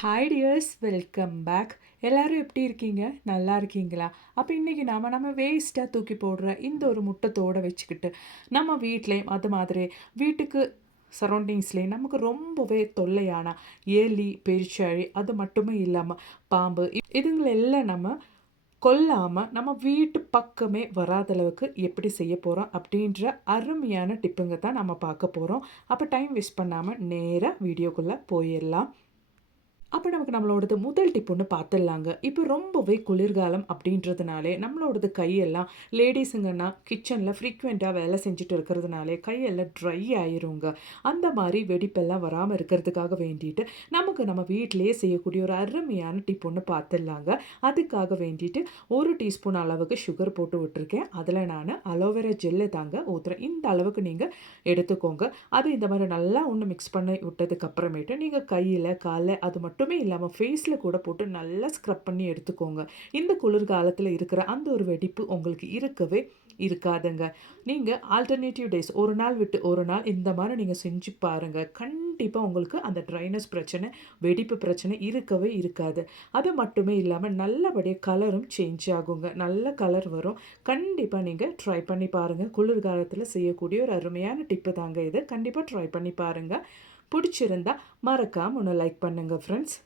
Hi tears, welcome back. எல்லாரும் எப்படி இருக்கீங்க? நல்லா இருக்கீங்களா? அப்போ இன்றைக்கி நம்ம வேஸ்ட்டாக தூக்கி போடுற இந்த ஒரு முட்டத்தோடு வச்சுக்கிட்டு நம்ம வீட்லேயும் அது மாதிரி வீட்டுக்கு சரௌண்டிங்ஸ்லேயும் நமக்கு ரொம்பவே தொல்லையான எலி, பெருச்சாழி அது மட்டுமே இல்லாமல் பாம்பு இதுங்களெல்லாம் நம்ம கொல்லாமல் நம்ம வீட்டு பக்கமே வராத அளவுக்கு எப்படி செய்ய போகிறோம் அப்படின்ற அருமையான டிப்புங்க தான் நம்ம பார்க்க போகிறோம். அப்போ டைம் வேஸ்ட் பண்ணாமல் நேராக வீடியோக்குள்ளே போயிடலாம். அப்போ நமக்கு நம்மளோடது முதல் டிப் ஒன்று பார்த்துடலாங்க. இப்போ ரொம்பவே குளிர்காலம் அப்படின்றதுனாலே நம்மளோடது கையெல்லாம் லேடிஸுங்கன்னா கிச்சனில் ஃப்ரீக்வெண்ட்டாக வேலை செஞ்சுட்டு இருக்கிறதுனாலே கையெல்லாம் ட்ரை ஆயிருங்க. அந்த மாதிரி வெடிப்பெல்லாம் வராமல் இருக்கிறதுக்காக வேண்டிட்டு நமக்கு நம்ம வீட்டிலேயே செய்யக்கூடிய ஒரு அருமையான டிப் ஒன்று பார்த்துடலாங்க. அதுக்காக வேண்டிட்டு 1 டீஸ்பூன் அளவுக்கு சுகர் போட்டு விட்டுருக்கேன். அதில் நான் அலோவேரா ஜெல்லு தாங்க ஊற்றுறேன். இந்த அளவுக்கு நீங்கள் எடுத்துக்கோங்க. அது இந்த மாதிரி நல்லா ஒன்று மிக்ஸ் பண்ணி விட்டதுக்கு அப்புறமேட்டு நீங்கள் கையில் காலில் அது மட்டுமே இல்லாமல் ஃபேஸில் கூட போட்டு நல்லா ஸ்க்ரப் பண்ணி எடுத்துக்கோங்க. இந்த குளிர்காலத்தில் இருக்கிற அந்த ஒரு வெடிப்பு உங்களுக்கு இருக்கவே இருக்காதுங்க. நீங்கள் ஆல்டர்னேட்டிவ் டேஸ் ஒரு நாள் விட்டு ஒரு நாள் இந்த மாதிரி நீங்கள் செஞ்சு பாருங்கள். கண்டிப்பாக உங்களுக்கு அந்த ட்ரைனஸ் பிரச்சனை, வெடிப்பு பிரச்சனை இருக்கவே இருக்காது. அது மட்டுமே இல்லாமல் நல்லபடியாக கலரும் சேஞ்ச் ஆகுங்க. நல்ல கலர் வரும். கண்டிப்பாக நீங்கள் ட்ரை பண்ணி பாருங்கள். குளிர்காலத்தில் செய்யக்கூடிய ஒரு அருமையான டிப்பு தாங்க இது. கண்டிப்பாக ட்ரை பண்ணி பாருங்கள். பிடிச்சிருந்தா மறக்காம ஒன்று லைக் பண்ணுங்கள் ஃப்ரெண்ட்ஸ்.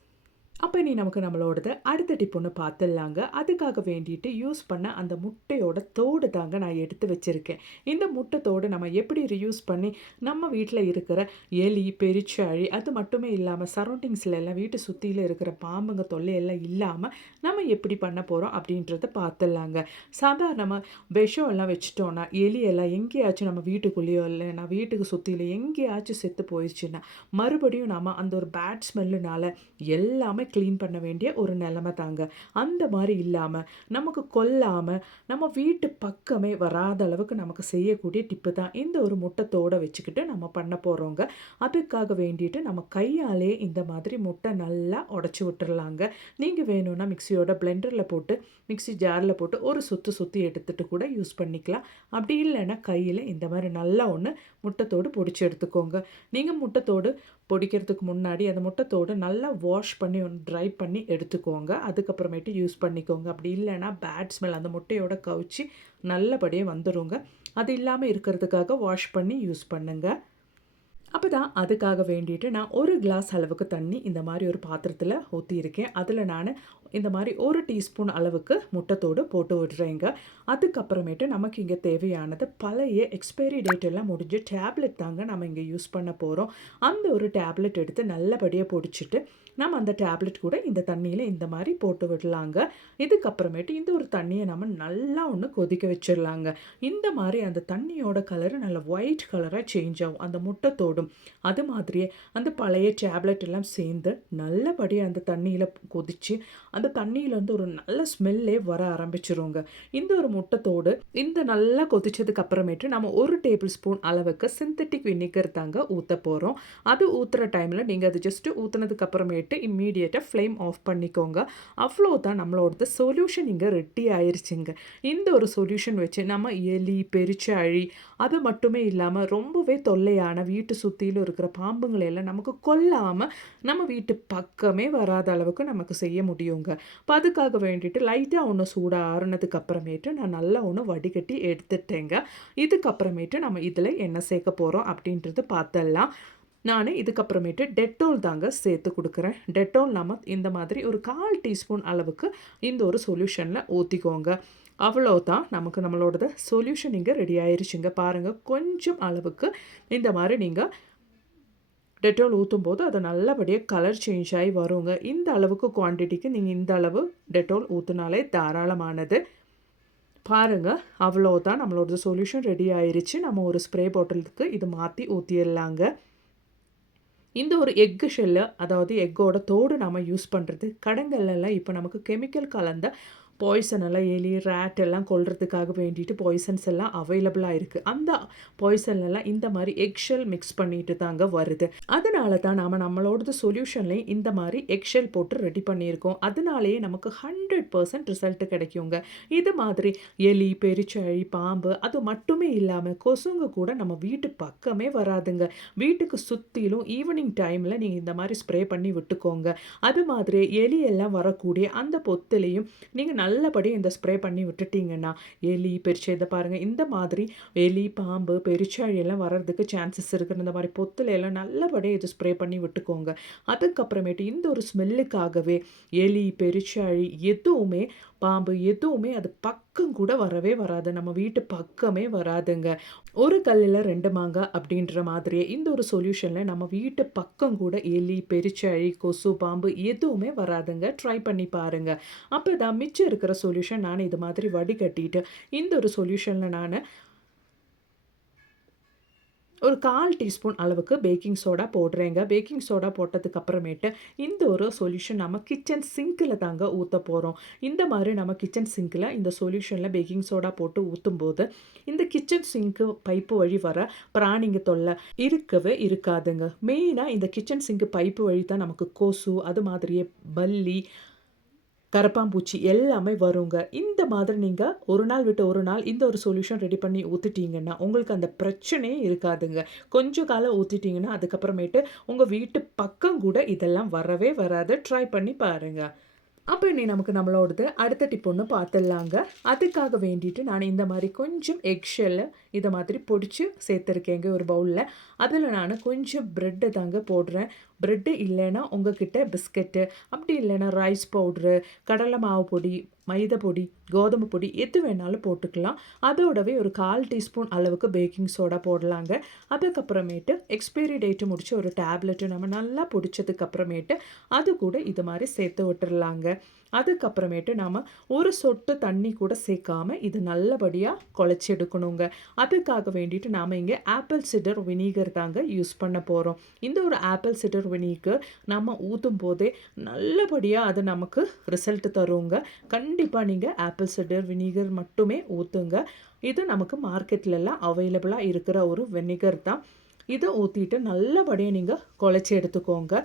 அப்போ இனி நமக்கு நம்மளோடது அடுத்த டிப் ஒன்று பார்த்துடலாங்க. அதுக்காக வேண்டிட்டு யூஸ் பண்ண அந்த முட்டையோட தோடு தாங்க நான் எடுத்து வச்சுருக்கேன். இந்த முட்டை தோடு நம்ம எப்படி ரியூஸ் பண்ணி நம்ம வீட்டில் இருக்கிற எலி, பெருச்சாழி அது மட்டுமே இல்லாமல் சரௌண்டிங்ஸில் எல்லாம் வீட்டை சுற்றியில் இருக்கிற பாம்புங்க தொல்லையெல்லாம் இல்லாமல் நம்ம எப்படி பண்ண போகிறோம் அப்படின்றத பார்த்துடலாங்க. சாதாரணமாக விஷம் எல்லாம் வச்சிட்டோன்னா எலியெல்லாம் எங்கேயாச்சும் நம்ம வீட்டுக்குள்ளேயோ இல்லைன்னா வீட்டுக்கு சுற்றியில் எங்கேயாச்சும் செத்து போயிடுச்சுன்னா மறுபடியும் நம்ம அந்த ஒரு பேட் ஸ்மெல்லுனால எல்லாமே க்ளீன் பண்ண வேண்டிய ஒரு நிலைமை தாங்க. அந்த மாதிரி இல்லாமல் நமக்கு கொல்லாமல் நம்ம வீட்டு பக்கமே வராத அளவுக்கு நமக்கு செய்யக்கூடிய டிப்பு தான் இந்த ஒரு முட்டைத்தோடு வச்சுக்கிட்டு நம்ம பண்ண போகிறோங்க. அதுக்காக வேண்டிட்டு நம்ம கையாலே இந்த மாதிரி முட்டை நல்லா உடச்சி விட்டுறலாங்க. நீங்கள் வேணும்னா மிக்சியோட பிளெண்டரில் போட்டு மிக்சி ஜாரில் போட்டு ஒரு சுற்றி எடுத்துகிட்டு கூட யூஸ் பண்ணிக்கலாம். அப்படி இல்லைன்னா கையில் இந்த மாதிரி நல்லா ஒன்று முட்டைத்தோடு பொடிச்சு எடுத்துக்கோங்க. நீங்கள் முட்டைத்தோடு பொடிக்கிறதுக்கு முன்னாடி அந்த முட்டைத்தோடு நல்லா வாஷ் பண்ணி ட்ரை பண்ணி எடுத்துக்கோங்க. அதுக்கப்புறமேட்டு யூஸ் பண்ணிக்கோங்க. அப்படி இல்லைன்னா பேட் ஸ்மெல் அந்த முட்டையோட கவுச்சி நல்லபடியாக வந்துடுங்க. அது இல்லாமல் இருக்கிறதுக்காக வாஷ் பண்ணி யூஸ் பண்ணுங்கள். அப்போ தான் அதுக்காக வேண்டிட்டு நான் 1 கிளாஸ் அளவுக்கு தண்ணி இந்த மாதிரி ஒரு பாத்திரத்தில் ஊற்றியிருக்கேன். அதில் நான் இந்த மாதிரி 1 டீஸ்பூன் அளவுக்கு முட்டைத்தோடு போட்டு விடுறேங்க. அதுக்கப்புறமேட்டு நமக்கு இங்கே தேவையானது பழைய எக்ஸ்பைரி டேட் எல்லாம் முடிஞ்ச டேப்லெட் தாங்க நம்ம இங்கே யூஸ் பண்ண போகிறோம். அந்த ஒரு டேப்லெட் எடுத்து நல்லபடியாக பொடிச்சிட்டு நம்ம அந்த டேப்லெட் கூட இந்த தண்ணியில் இந்த மாதிரி போட்டு விடலாங்க. இதுக்கப்புறமேட்டு இந்த ஒரு தண்ணியை நம்ம நல்லா ஒன்று கொதிக்க வச்சிடலாங்க. இந்த மாதிரி அந்த தண்ணியோட கலரு நல்ல ஒயிட் கலராக சேஞ்ச் ஆகும். அந்த முட்டைத்தோடும் அது மாதிரியே அந்த பழைய டேப்லெட் எல்லாம் சேர்ந்து நல்லபடியாக அந்த தண்ணியில் கொதித்து அந்த தண்ணியிலேருந்து ஒரு நல்ல ஸ்மெல்லே வர ஆரம்பிச்சிருங்க. இந்த ஒரு முட்டைத்தோடு இந்த நல்லா கொதிச்சதுக்கு அப்புறமேட்டு நம்ம 1 டேபிள் ஸ்பூன் அளவுக்கு சிந்தட்டிக் வினிகர் தாங்க ஊற்ற போகிறோம். அது ஊற்றுற டைமில் நீங்கள் அது ஜஸ்ட்டு ஊற்றுனதுக்கு அப்புறமேட்டு இம்மீடியட்டாக ஃப்ளேம் ஆஃப் பண்ணிக்கோங்க. அவ்வளோதான், நம்மளோடது சொல்யூஷன் இங்கே ரெடி ஆயிருச்சுங்க. இந்த ஒரு சொல்யூஷன் வச்சு நம்ம எலி, பெருச்சாழி அது மட்டுமே இல்லாமல் ரொம்பவே தொல்லையான வீட்டு சுற்றிலும் இருக்கிற பாம்புங்களை எல்லாம் நமக்கு கொல்லாமல் நம்ம வீட்டு பக்கமே வராத அளவுக்கு நமக்கு செய்ய முடியுங்க. இப்போ அதுக்காக வேண்டிட்டு லைட்டாக ஒன்று சூடாக ஆறுனதுக்கு அப்புறமேட்டு நான் நல்லா ஒன்று வடிகட்டி எடுத்துட்டேங்க. இதுக்கப்புறமேட்டு நம்ம இதில் என்ன சேர்க்க போகிறோம் அப்படின்றது பார்த்தலாம். நான் இதுக்கப்புறமேட்டு டெட்டால் தாங்க சேர்த்து கொடுக்குறேன். டெட்டால் நம்ம இந்த மாதிரி ஒரு 1/4 டீஸ்பூன் அளவுக்கு இந்த ஒரு சொல்யூஷனில் ஊற்றிக்கோங்க. அவ்வளோதான், நமக்கு நம்மளோடது சொல்யூஷன் இங்கே ரெடி ஆயிருச்சுங்க. பாருங்கள், கொஞ்சம் அளவுக்கு இந்த மாதிரி நீங்கள் டெட்டால் ஊற்றும் போது அது நல்லபடியாக கலர் சேஞ்ச் ஆகி வருங்க. இந்த அளவுக்கு குவான்டிட்டிக்கு நீங்கள் இந்த அளவு டெட்டால் ஊற்றினாலே தாராளமானது. பாருங்கள், அவ்வளோதான், நம்மளோட சொல்யூஷன் ரெடி ஆயிருச்சு. நம்ம ஒரு ஸ்ப்ரே பாட்டிலுக்கு இது மாற்றி ஊற்றிடலாங்க. இந்த ஒரு எக்கு ஷெல்லு, அதாவது எக்கோட தோடு நம்ம யூஸ் பண்ணுறது கடைங்கள்லாம் இப்போ நமக்கு கெமிக்கல் கலந்த பாய்சன் எல்லாம் எலி ரேட் எல்லாம் கொல்றதுக்காக வேண்டிட்டு பாய்சன்ஸ் எல்லாம் அவைலபிளாக இருக்குது. அந்த பாய்சன் எல்லாம் இந்த மாதிரி எக்ஷெல் மிக்ஸ் பண்ணிட்டு தாங்க வருது. அதனால தான் நம்மளோடது சொல்யூஷன்லேயும் இந்த மாதிரி எக்ஷெல் போட்டு ரெடி பண்ணியிருக்கோம். அதனாலேயே நமக்கு 100% ரிசல்ட் கிடைக்குங்க. இது மாதிரி எலி, பெருச்சாழி, பாம்பு அது மட்டுமே இல்லாமல் கொசுங்க கூட நம்ம வீட்டு பக்கமே வராதுங்க. வீட்டுக்கு சுற்றிலும் ஈவினிங் டைமில் நீங்கள் இந்த மாதிரி ஸ்ப்ரே பண்ணி விட்டுக்கோங்க. அது மாதிரி எலி எல்லாம் வரக்கூடிய அந்த பொத்துலையும் நீங்கள் நல்லபடி இந்த ஸ்ப்ரே பண்ணி விட்டுட்டீங்கன்னா எலி, பெருச்சாழி இதை பாருங்கள், இந்த மாதிரி எலி, பாம்பு, பெருச்சாழி எல்லாம் வர்றதுக்கு சான்சஸ் இருக்குது. இந்த மாதிரி பொத்துல எல்லாம் நல்லபடியாக இது ஸ்ப்ரே பண்ணி விட்டுக்கோங்க. அதுக்கப்புறமேட்டு இந்த ஒரு ஸ்மெல்லுக்காகவே எலி, பெருச்சாழி எதுவுமே, பாம்பு எதுவுமே அது பக்கம் கூட வரவே வராது. நம்ம வீட்டு பக்கமே வராதுங்க. ஒரு கல்லில் 2 மாங்காய் அப்படின்ற மாதிரியே இந்த ஒரு சொல்யூஷனில் நம்ம வீட்டு பக்கம் கூட எலி, பெருச்சாழி, கொசு, பாம்பு எதுவுமே வராதுங்க. ட்ரை பண்ணி பாருங்க. அப்போ தான் மிச்சம் இருக்கிற சொல்யூஷன் நான் இது மாதிரி வடிகட்டிட்டு இந்த ஒரு சொல்யூஷனில் நான் ஒரு 1/4 டீஸ்பூன் அளவுக்கு பேக்கிங் சோடா போடுறேங்க. பேக்கிங் சோடா போட்டதுக்கு அப்புறமேட்டு இந்த ஒரு சொல்யூஷன் நம்ம கிச்சன் சிங்கில் தாங்க ஊற்ற போகிறோம். இந்த மாதிரி நம்ம கிச்சன் சிங்கில் இந்த சொல்யூஷனில் பேக்கிங் சோடா போட்டு ஊற்றும்போது இந்த கிச்சன் சிங்க்கு பைப்பு வழி வர பிராணிங்க தொல்லை இருக்கவே இருக்காதுங்க. மெயினாக இந்த கிச்சன் சிங்க்கு பைப்பு வழி தான் நமக்கு கொசு, அது மாதிரியே பல்லி, கரப்பாம்பூச்சி எல்லாமே வருங்க. இந்த மாதிரி நீங்கள் ஒரு நாள் விட்டு ஒரு நாள் இந்த ஒரு சொல்யூஷன் ரெடி பண்ணி ஊற்றிட்டீங்கன்னா உங்களுக்கு அந்த பிரச்சனையே இருக்காதுங்க. கொஞ்சம் காலம் ஊற்றிட்டிங்கன்னா அதுக்கப்புறமேட்டு உங்கள் வீட்டு பக்கம் கூட இதெல்லாம் வரவே வராது. ட்ரை பண்ணி பாருங்கள். அப்போ இனி நம்மளோடது அடுத்த டிப் ஒன்று பார்த்துடலாங்க. அதுக்காக வேண்டிட்டு நான் இந்த மாதிரி கொஞ்சம் எக்ஷெல்லை இதை மாதிரி பொடிச்சு சேர்த்துருக்கேங்க ஒரு பவுலில். அதில் நான் கொஞ்சம் ப்ரெட்டு தாங்க போடுறேன். ப்ரெட்டு இல்லைன்னா உங்ககிட்ட பிஸ்கெட்டு, அப்படி இல்லைன்னா ரைஸ் பவுட்ரு, கடலை மாவு பொடி, மைதா பொடி, கோதுமை பொடி எது வேணாலும் போட்டுக்கலாம். அதோடவே ஒரு 1/4 டீஸ்பூன் அளவுக்கு பேக்கிங் சோடா போடலாங்க. அதுக்கப்புறமேட்டு எக்ஸ்பைரி டேட்டு முடிச்ச ஒரு டேப்லெட்டு நம்ம நல்லா பொடிச்சதுக்கப்புறமேட்டு அது கூட இது மாதிரி சேர்த்து விட்டுறலாங்க. அதுக்கப்புறமேட்டு நாம் ஒரு சொட்டு தண்ணி கூட சேர்க்காம இது நல்லபடியாக குழச்சி எடுக்கணுங்க. அதுக்காக வேண்டிட்டு நாம் இங்கே ஆப்பிள் சிடர் வினீகர் தாங்க யூஸ் பண்ண போகிறோம். இந்த ஒரு ஆப்பிள் சிடர் வினீகர் நம்ம ஊற்றும் போதே நல்லபடியாக அது நமக்கு ரிசல்ட் தருங்க. கண்டிப்பாக நீங்கள் ஆப்பிள் சிடர் வினீகர் மட்டுமே ஊற்றுங்க. இது நமக்கு மார்க்கெட்லலாம் அவைலபிளாக இருக்கிற ஒரு வினிகர் தான். இதை ஊற்றிட்டு நல்லபடியாக நீங்கள் குழச்சி எடுத்துக்கோங்க.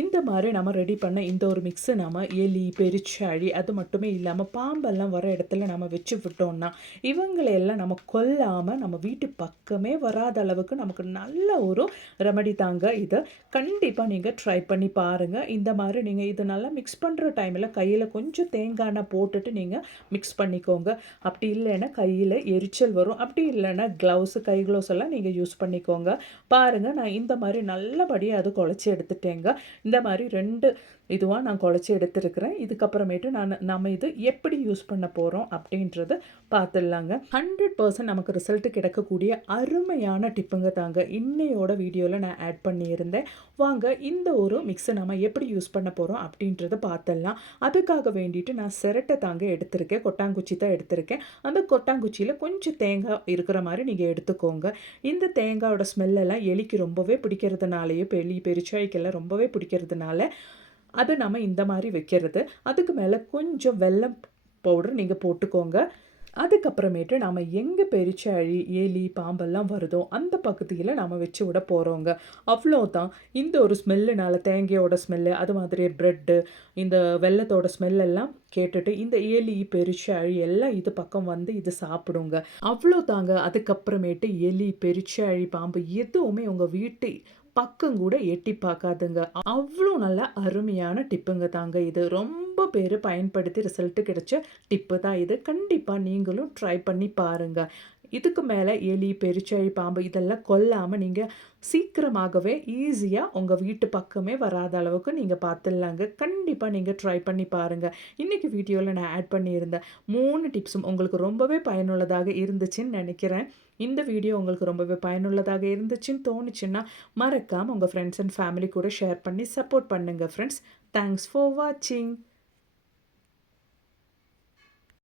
இந்த மாதிரி நம்ம ரெடி பண்ண இந்த ஒரு மிக்ஸு நம்ம எலி, பெருச்சாழி அது மட்டுமே இல்லாமல் பாம்பெல்லாம் வர இடத்துல நம்ம வச்சு விட்டோம்னா இவங்களையெல்லாம் நம்ம கொல்லாமல் நம்ம வீட்டு பக்கமே வராத அளவுக்கு நமக்கு நல்ல ஒரு ரெமடி தாங்க இது. கண்டிப்பாக நீங்கள் ட்ரை பண்ணி பாருங்கள். இந்த மாதிரி நீங்கள் இது நல்லா மிக்ஸ் பண்ணுற டைமில் கையில் கொஞ்சம் தேங்காய் எண்ணெய் போட்டுட்டு நீங்கள் மிக்ஸ் பண்ணிக்கோங்க. அப்படி இல்லைன்னா கையில் எரிச்சல் வரும். அப்படி இல்லைன்னா க்ளவுஸு, கை க்ளவுஸ் எல்லாம் நீங்கள் யூஸ் பண்ணிக்கோங்க. பாருங்கள், நான் இந்த மாதிரி நல்லபடியாக அது குழச்சி எடுத்துட்டேங்க. இந்த மாதிரி 2 இதுவாக நான் குழச்சி எடுத்துருக்கிறேன். இதுக்கப்புறமேட்டு நம்ம இது எப்படி யூஸ் பண்ண போகிறோம் அப்படின்றது பார்த்துடலாங்க. 100% நமக்கு ரிசல்ட்டு கிடைக்கக்கூடிய அருமையான டிப்புங்க தாங்க இன்னையோட வீடியோவில் நான் ஆட் பண்ணியிருந்தேன். வாங்க இந்த ஒரு மிக்ஸை நம்ம எப்படி யூஸ் பண்ண போகிறோம் அப்படின்றத பார்த்துடலாம். அதுக்காக வேண்டிட்டு நான் சிரட்டை தாங்க எடுத்திருக்கேன். கொட்டாங்குச்சி தான் எடுத்திருக்கேன். அந்த கொட்டாங்குச்சியில் கொஞ்சம் தேங்காய் இருக்கிற மாதிரி நீங்கள் எடுத்துக்கோங்க. இந்த தேங்காயோட ஸ்மெல்லெல்லாம் எலிக்கு ரொம்பவே பிடிக்கிறதுனாலேயே பெருச்சாய்க்கெல்லாம் ரொம்பவே பிடிக்கிறதுனால அதை நம்ம இந்த மாதிரி வைக்கிறது. அதுக்கு மேலே கொஞ்சம் வெல்லம் பவுடர் நீங்கள் போட்டுக்கோங்க. அதுக்கப்புறமேட்டு நாம் எங்கே பெருச்சாழி, எலி, பாம்பெல்லாம் வருதோ அந்த பகுதியில் நாம் வச்சு விட போகிறோங்க. அவ்வளோதான். இந்த ஒரு ஸ்மெல்லுனால தேங்காயோட ஸ்மெல்லு, அது மாதிரி ப்ரெட்டு, இந்த வெல்லத்தோட ஸ்மெல்லெல்லாம் கேட்டுட்டு இந்த எலி, பெருச்சாழி எல்லாம் இது பக்கம் வந்து இது சாப்பிடுங்க. அவ்வளோ தாங்க. அதுக்கப்புறமேட்டு எலி, பெருச்சாழி, பாம்பு எதுவுமே உங்கள் வீட்டு பக்கம் கூட எட்டி பார்க்காதுங்க. அவ்வளோ நல்ல அருமையான டிப்புங்க தாங்க இது. ரொம்ப பேர் பயன்படுத்தி ரிசல்ட்டு கிடைச்ச டிப்பு தான் இது. கண்டிப்பாக நீங்களும் ட்ரை பண்ணி பாருங்கள். இதுக்கு மேலே எலி, பெருச்சாழி, பாம்பு இதெல்லாம் கொல்லாமல் நீங்கள் சீக்கிரமாகவே ஈஸியாக உங்கள் வீட்டு பக்கமே வராத அளவுக்கு நீங்கள் பார்த்துடலாங்க. கண்டிப்பாக நீங்கள் ட்ரை பண்ணி பாருங்கள். இன்றைக்கி வீடியோவில் நான் ஆட் பண்ணியிருந்த 3 டிப்ஸும் உங்களுக்கு ரொம்பவே பயனுள்ளதாக இருந்துச்சுன்னு நினைக்கிறேன். இந்த வீடியோ உங்களுக்கு ரொம்பவே பயனுள்ளதாக இருந்துச்சுன்னு தோணுச்சுன்னா மறக்காமல் உங்கள் ஃப்ரெண்ட்ஸ் அண்ட் ஃபேமிலி கூட ஷேர் பண்ணி சப்போர்ட் பண்ணுங்கள் ஃப்ரெண்ட்ஸ். தேங்க்ஸ் ஃபார் வாட்சிங்.